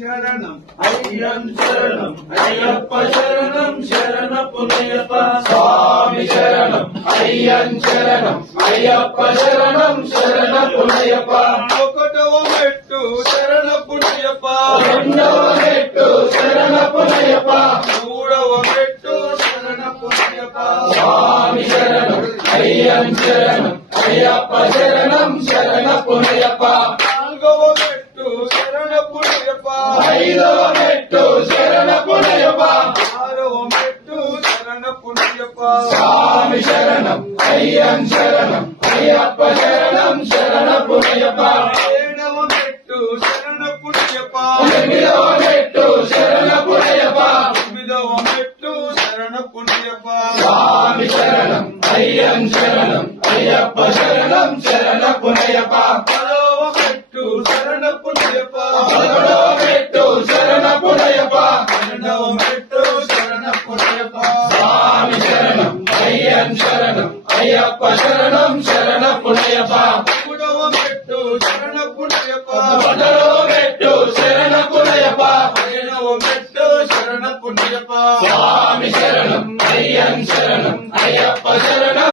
శరణం అయ్యం శరణం అయ్యప్ప శరణం శరణ పునయప్ప స్వామి శరణం అయ్యం శరణం అయ్యప్ప శరణం శరణ పునయప్ప ఒకటవ మెట్టు శరణ పునయప్ప రెండవ మెట్టు శరణ పునయప్ప మూడవ మెట్టు శరణ పునయప్ప స్వామి శరణం అయ్యం శరణం అయ్యప్ప శరణం శరణ పునయప్ప నాలుగవ మెట్టు శరణ పునయప్ప ఐదవ మెట్టు శరణ పునయప్ప ఆరవ మెట్టు శరణ పునయప్ప స్వామి శరణం అయ్యం శరణం అయ్యప్ప శరణం శరణ పునయప్ప ఏడవ మెట్టు శరణ పునయప్ప ఎనిమిదవ మెట్టు శరణ పునయప్ప తొమ్మిదవ మెట్టు శరణ పునయప్ప స్వామి శరణం అయ్యం శరణం అయ్యప్ప శరణం శరణ పునయప్ప పదవ మెట్టు శరణ పునయప్ప పదకొండవ మెట్టు శరణ పునయప్ప పన్నెండవ మెట్టు శరణ పునయప్ప స్వామి శరణం అయ్యం శరణం అయ్యప్ప శరణం శరణ పునయప్ప మూడవ మెట్టు శరణ పునయప్ప పదవ మెట్టు శరణ పునయప్ప పదిహేనవ మెట్టు శరణ పునయప్ప స్వామి శరణం అయ్యం శరణం అయ్యప్ప శరణం